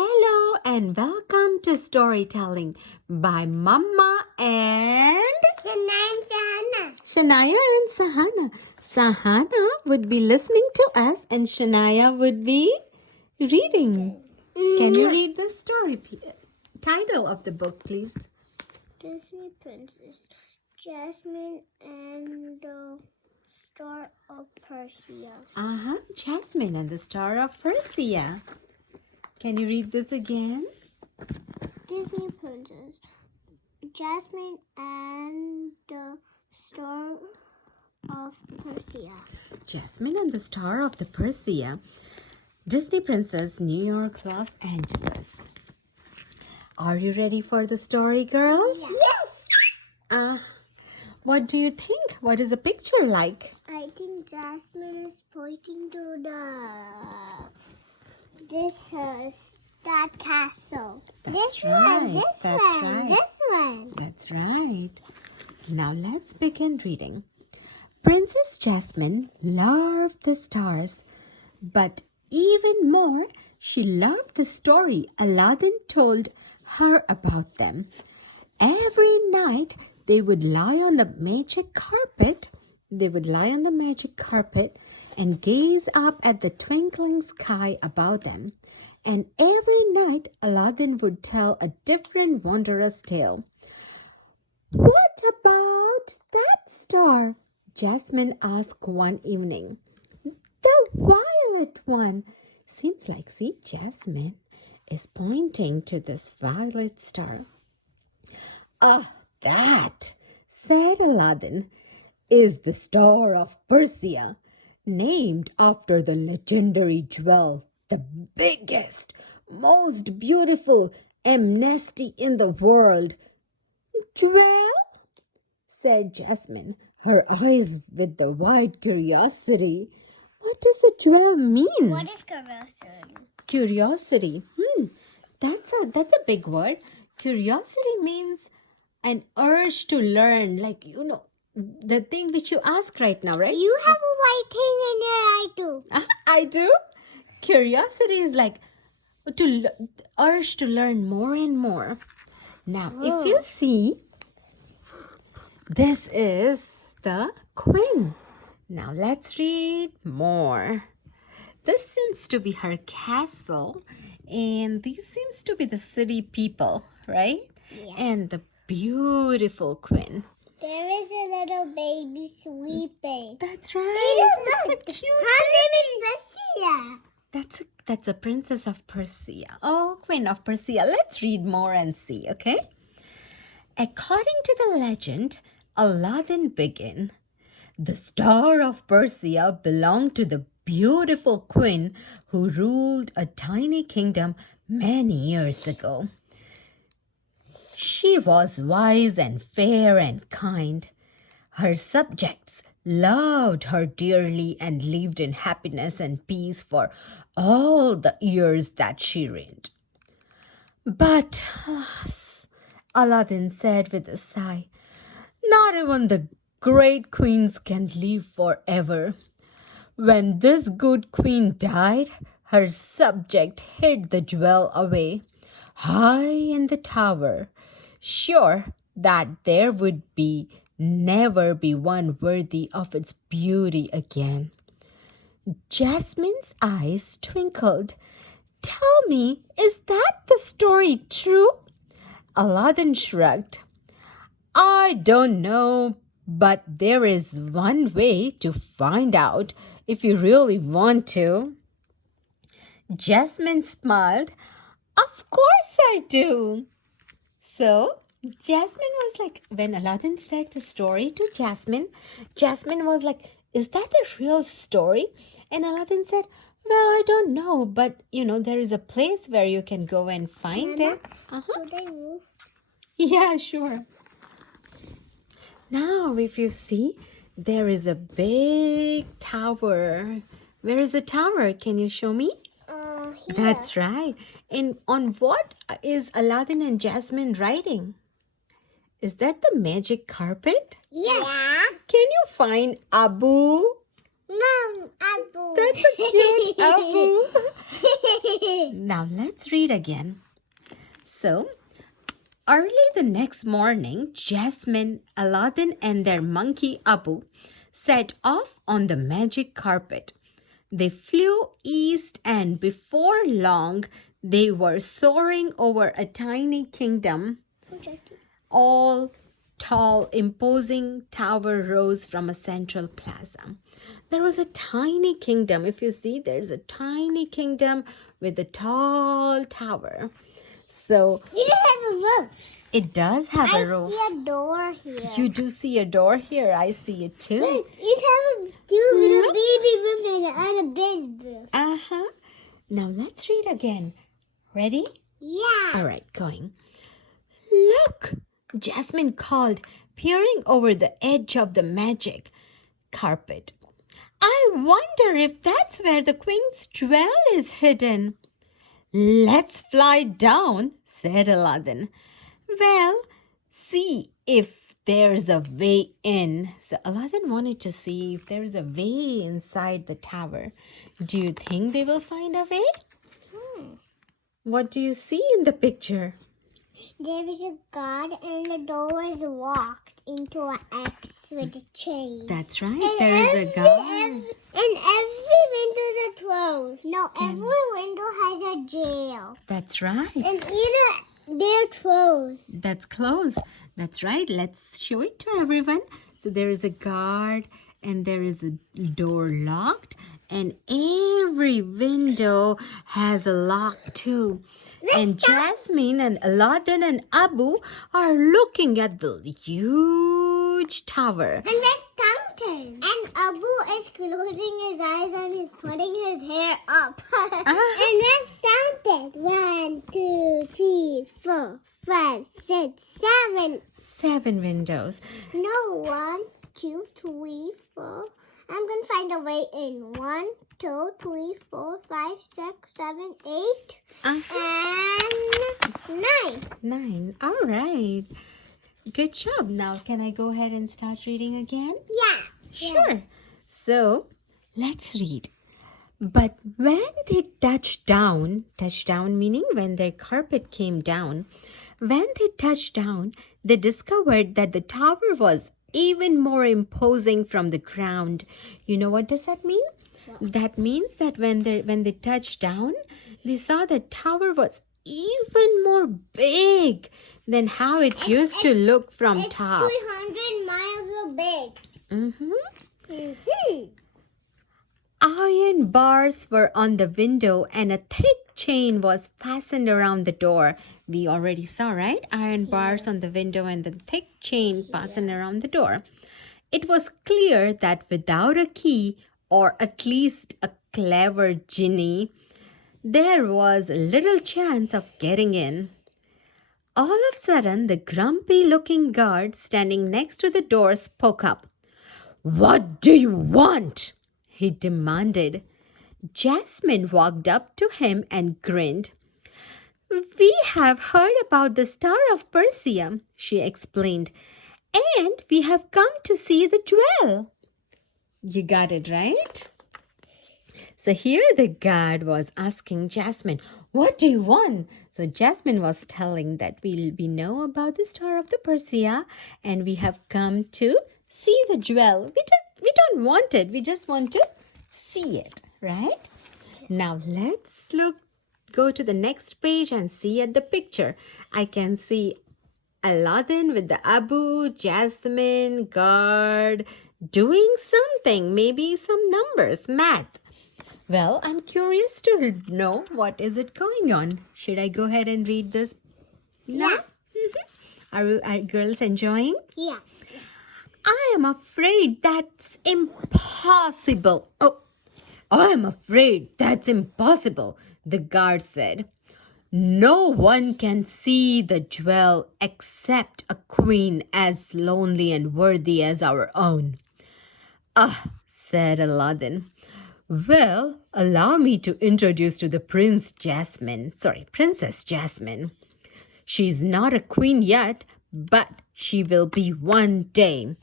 Hello and welcome to Storytelling by Mama and Shania and Sahana. Sahana would be listening to us and Shania would be reading. Can you read the story title of the book, please? Disney Princess Jasmin and the Star of Persia. Jasmin and the Star of Persia. Can you read this again? Disney Princess Jasmin and the Star of Persia. Jasmin and the Star of the Persia. Disney Princess, New York, Los Angeles. Are you ready for the story, girls? Yes. What do you think? What is the picture like? I think Jasmin is pointing to that castle. That's This right. one. This one. That's right. Now let's begin reading. Princess Jasmin loved the stars, but even more, she loved the story Aladdin told her about them. Every night, they would lie on the magic carpet. And gaze up at the twinkling sky above them. And every night, Aladdin would tell a different wondrous tale. What about that star? Jasmin asked one evening. The violet one. Seems like, Jasmin is pointing to this violet star. That, said Aladdin, is the Star of Persia, named after the legendary jewel, the biggest, most beautiful amnesty in the world. Jewel? Said Jasmin, her eyes with the wide curiosity. What does the jewel mean? What is curiosity? Curiosity. That's a big word. Curiosity means an urge to learn, the thing which you ask right now, right? You have a white thing in your eye too. I do. Curiosity is like urge to learn more and more. Now, if you see, this is the queen. Now, let's read more. This seems to be her castle, and these seems to be the city people, right? Yeah. And the beautiful queen. There is a little baby sleeping. That's right. That's a cute baby. Her name is Persia. That's a princess of Persia. Oh, queen of Persia. Let's read more and see, okay? According to the legend, Aladdin began. The Star of Persia belonged to the beautiful queen who ruled a tiny kingdom many years ago. She was wise and fair and kind. Her subjects loved her dearly and lived in happiness and peace for all the years that she reigned. But, alas, Aladdin said with a sigh, not even the great queens can live forever. When this good queen died, her subject hid the jewel away, high in the tower, sure that there would never be one worthy of its beauty again. Jasmin's eyes twinkled. Tell me, is that the story true? Aladdin shrugged. I don't know, but there is one way to find out if you really want to. Jasmin smiled. Of course I do. So, Jasmin was like, when Aladdin said the story to Jasmin, Jasmin was like, is that the real story? And Aladdin said, well, I don't know, but, there is a place where you can go and find it. Should I move? Yeah, sure. Now, if you see, there is a big tower. Where is the tower? Can you show me? Here. That's right. And on what is Aladdin and Jasmin riding? Is that the magic carpet? Yes. Yeah. Can you find Abu? Mom, apple. That's a cute apple. Now let's read again. So, early the next morning, Jasmine, Aladdin, and their monkey Abu set off on the magic carpet. They flew east, and before long, they were soaring over a tiny kingdom. All tall, imposing tower rose from a central plaza. There was a tiny kingdom. If you see, there's a tiny kingdom with a tall tower. So It have a roof. it does have a I roof. see a door here. You do see a door here. I see it too. Look, it have a two little baby roof and a big roof. Uh-huh. Now let's read again. Ready? Yeah. All right, going. Look, Jasmine called, peering over the edge of the magic carpet. I wonder if that's where the queen's jewel is hidden. Let's fly down, said Aladdin. Well, see if there's a way in. So Aladdin wanted to see if there's a way inside the tower. Do you think they will find a way? What do you see in the picture? There is a guard and the door is locked into an X with a chain. That's right. There is a guard. And every windows are closed. No, every window has a jail. That's right. And either they're closed. That's close. That's right. Let's show it to everyone. So there is a guard and there is a door locked and every window has a lock too. And Jasmine and Aladdin and Abu are looking at the huge tower. And let's count him. And Abu is closing his eyes and he's putting his hair up. And let's count it. 1, 2, 3, 4, 5, 6, 7. 7 windows. No, 1, 2, 3, 4. I'm going to find a way in. 1, 2, 3, 4, 5, 6, 7, 8. And 9. 9. All right. Good job. Now, can I go ahead and start reading again? Yeah. Sure. So, let's read. But when they touched down meaning when their carpet came down, when they touched down, they discovered that the tower was even more imposing from the ground. You know what does that mean? That means that when they touched down, they saw the tower was even more big than how it used to look from top. 300 miles big. Iron bars were on the window and a thick chain was fastened around the door. We already saw, right? Iron bars on the window and the thick chain fastened around the door. It was clear that without a key, or at least a clever genie, there was little chance of getting in. All of a sudden, the grumpy-looking guard standing next to the door spoke up. "What do you want?" he demanded. Jasmine walked up to him and grinned. "We have heard about the Star of Persia," she explained, "and we have come to see the jewel." You got it, right? So here the guard was asking Jasmine, "What do you want?" So Jasmine was telling that we know about the Star of the Persia and we have come to see the jewel. We don't want it. We just want to see it, right? Now let's go to the next page and see at the picture. I can see Aladdin with the Abu, Jasmine, guard, doing something, maybe some numbers, math. Well, I'm curious to know what is it going on. Should I go ahead and read this now? Are girls enjoying? Yeah. I am afraid that's impossible. Oh, I am afraid that's impossible, the guard said. No one can see the jewel except a queen as lonely and worthy as our own. Ah, said Aladdin. Well, allow me to introduce to the Princess Jasmine. She's not a queen yet, but she will be one day.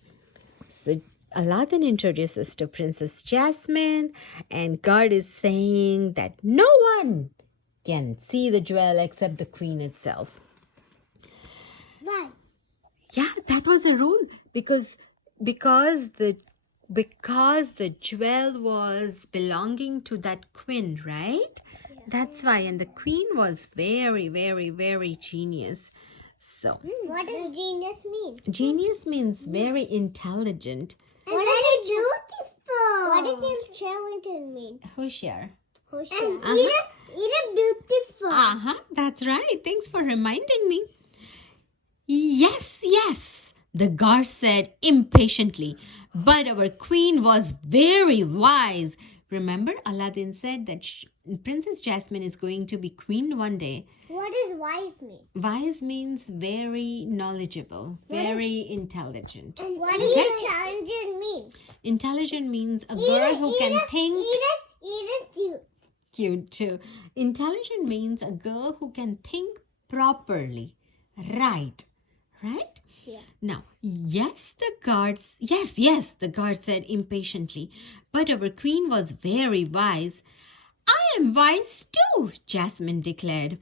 So Aladdin introduces to Princess Jasmine, and guard is saying that no one can see the jewel except the queen itself. Why? Yeah, that was a rule because the jewel was belonging to that queen, right? Yeah. That's why, and the queen was very, very, very genius. So, What does genius mean? genius means very intelligent. And very beautiful. What does intelligent mean? Hushar. And even beautiful. That's right. Thanks for reminding me. Yes, yes, the guard said impatiently. But our queen was very wise. Remember, Aladdin said that Princess Jasmine is going to be queen one day. What does wise mean? Wise means very knowledgeable, very intelligent. And what does intelligent mean? Intelligent means a girl who can think. Even cute. Cute too. Intelligent means a girl who can think properly. Right. Right? Yeah. Now, yes, the guard said impatiently, but our queen was very wise. I am wise too, Jasmine declared.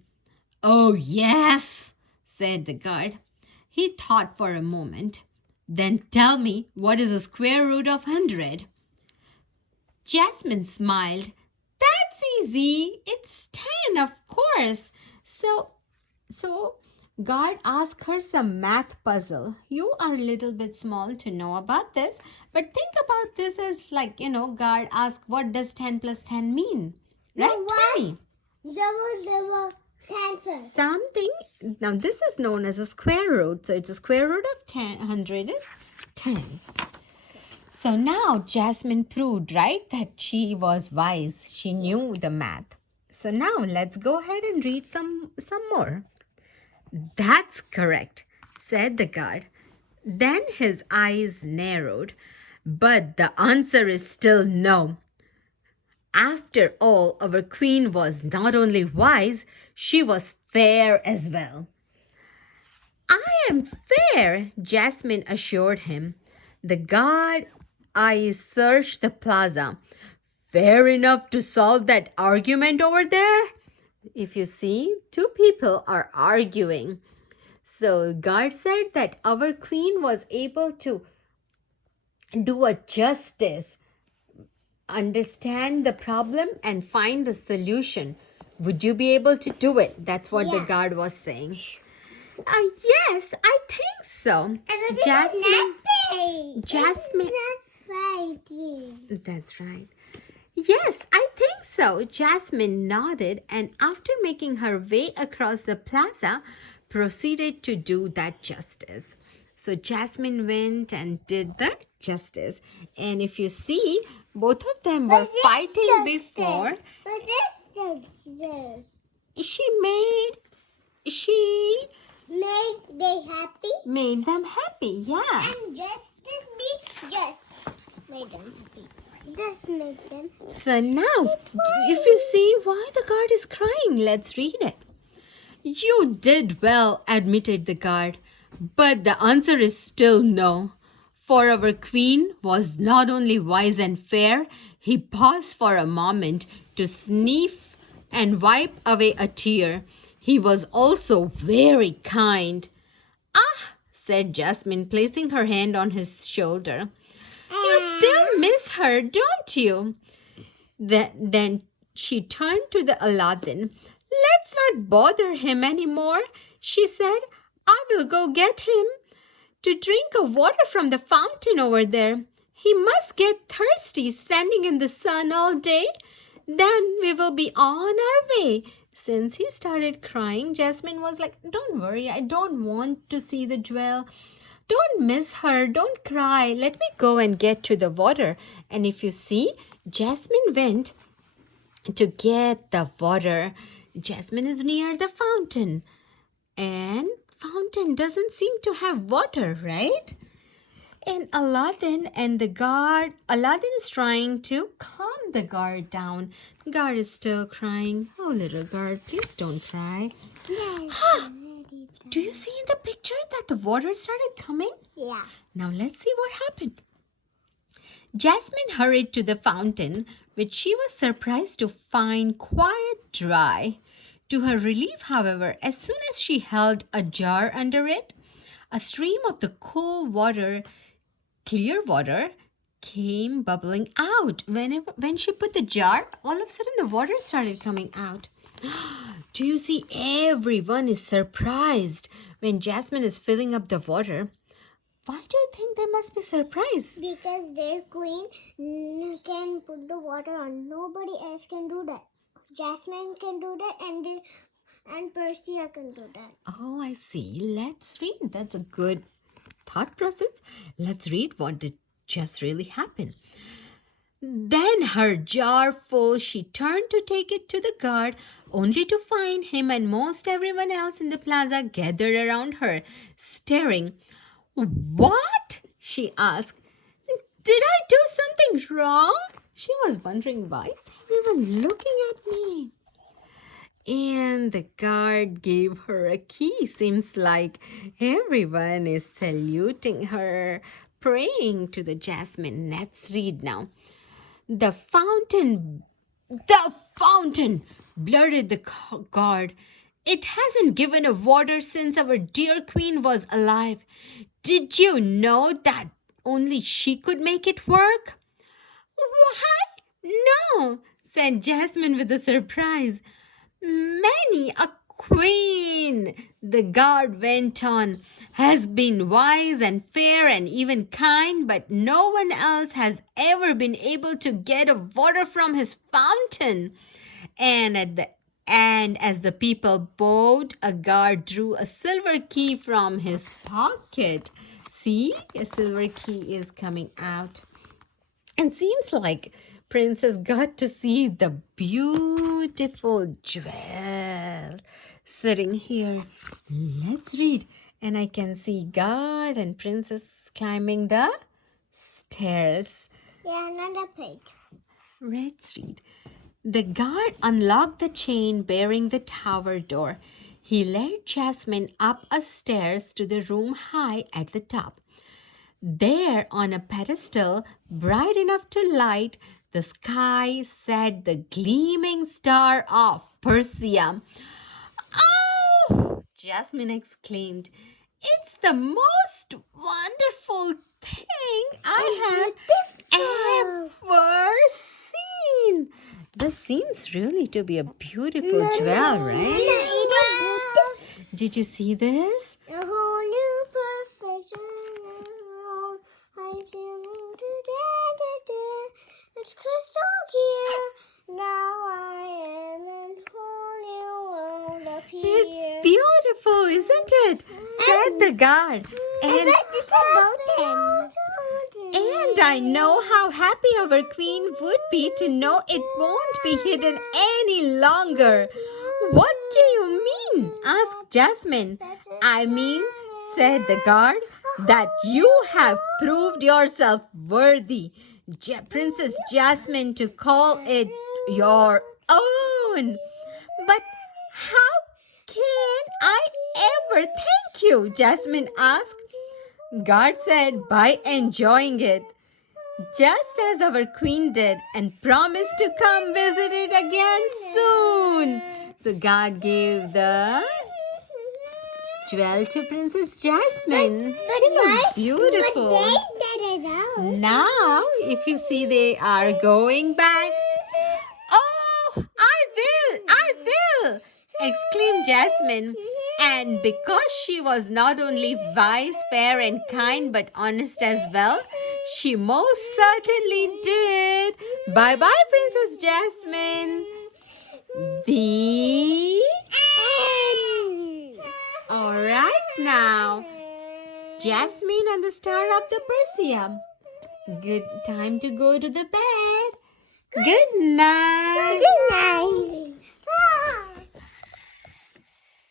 Oh, yes, said the guard. He thought for a moment. Then tell me, what is the square root of 100? Jasmine smiled. That's easy. It's 10, of course. So, guard asked her some math puzzle. You are a little bit small to know about this, but think about this as like, guard asked, what does 10 plus 10 mean? Right? 20. 0, 10 first. Something. Now, this is known as a square root. So, it's a square root of 10. 100 is 10. So, now Jasmine proved, right, that she was wise. She knew the math. So, now let's go ahead and read some more. That's correct, said the guard. Then his eyes narrowed. But the answer is still no. After all, our queen was not only wise, she was fair as well. I am fair, Jasmine assured him. The guard eyes searched the plaza. Fair enough to solve that argument over there? If you see, two people are arguing. So guard said that our queen was able to do a justice, understand the problem and find the solution. Would you be able to do it? That's what the guard was saying. Yes, I think so. Jasmine. That's right. Yes, I think so. Jasmine nodded and after making her way across the plaza, proceeded to do that justice. So Jasmine went and did the justice. And if you see, both of them were fighting before. She made them happy, yeah. And justice means just made them happy. Just make them happy. So now, if you see why the guard is crying, let's read it. You did well, admitted the guard, but the answer is still no. For our queen was not only wise and fair, he paused for a moment to sniff and wipe away a tear. He was also very kind. Ah, said Jasmine, placing her hand on his shoulder. You still miss her, don't you? Then she turned to the Aladdin. Let's not bother him anymore, she said. I will go get him to drink of water from the fountain over there. He must get thirsty standing in the sun all day. Then we will be on our way. Since he started crying, Jasmine was like, don't worry, I don't want to see the jewel. Don't miss her. Don't cry. Let me go and get to the water. And if you see, Jasmine went to get the water. Jasmine is near the fountain. And fountain doesn't seem to have water, right? And Aladdin is trying to calm the guard down. The guard is still crying. Oh, little guard, please don't cry. Do you see in the picture that the water started coming? Yeah. Now let's see what happened. Jasmine hurried to the fountain, which she was surprised to find quite dry. To her relief, however, as soon as she held a jar under it, a stream of the cool water, clear water, came bubbling out. When she put the jar, all of a sudden the water started coming out. Do you see? Everyone is surprised when Jasmine is filling up the water. Why do you think they must be surprised? Because their queen can put the water on. Nobody else can do that. Jasmine can do that, and Persia can do that. Oh, I see. Let's read. That's a good thought process. Let's read what did just really happen. Then, her jar full, she turned to take it to the guard, only to find him and most everyone else in the plaza gathered around her, staring. What? She asked. Did I do something wrong? She was wondering, why is everyone looking at me? And the guard gave her a key. Seems like everyone is saluting her, praying to the Jasmine. Let's read now. The fountain, blurted the guard. It hasn't given a water since our dear queen was alive. Did you know that only she could make it work? What? No, said Jasmine with a surprise. Many a queen, the guard went on, has been wise and fair and even kind, but no one else has ever been able to get a water from his fountain. And as the people bowed, a guard drew a silver key from his pocket. See, a silver key is coming out. And seems like Princess got to see the beautiful jewel sitting here. Let's read. And I can see God and Princess climbing the stairs. Yeah, another page. Let's read. The guard unlocked the chain bearing the tower door. He led Jasmine up a stairs to the room high at the top. There, on a pedestal, bright enough to light the sky, sat the gleaming Star of Persia. Oh! Jasmine exclaimed. It's the most wonderful thing I have ever seen. This seems really to be a beautiful jewel, right? Did you see this? A whole new perfect world. I'm feeling today. It's crystal clear. Now I am in whole new world up here. It's beautiful, isn't it? Said the guard. And I know how happy our queen would be to know it won't be hidden any longer. What do you mean? Asked Jasmine. I mean, said the guard, that you have proved yourself worthy, Princess Jasmine, to call it your own. But how can I ever thank you? Jasmine asked. God said, by enjoying it, just as our queen did, and promised to come visit it again soon. So God gave the jewel to Princess Jasmine. She looks beautiful. Now, if you see, they are going back. Oh, I will, exclaimed Jasmine. And because she was not only wise, fair, and kind, but honest as well, she most certainly did. Bye-bye, Princess Jasmine. The end. All right now. Jasmine and the Star of the Persia. Good time to go to the bed. Good night. Good night.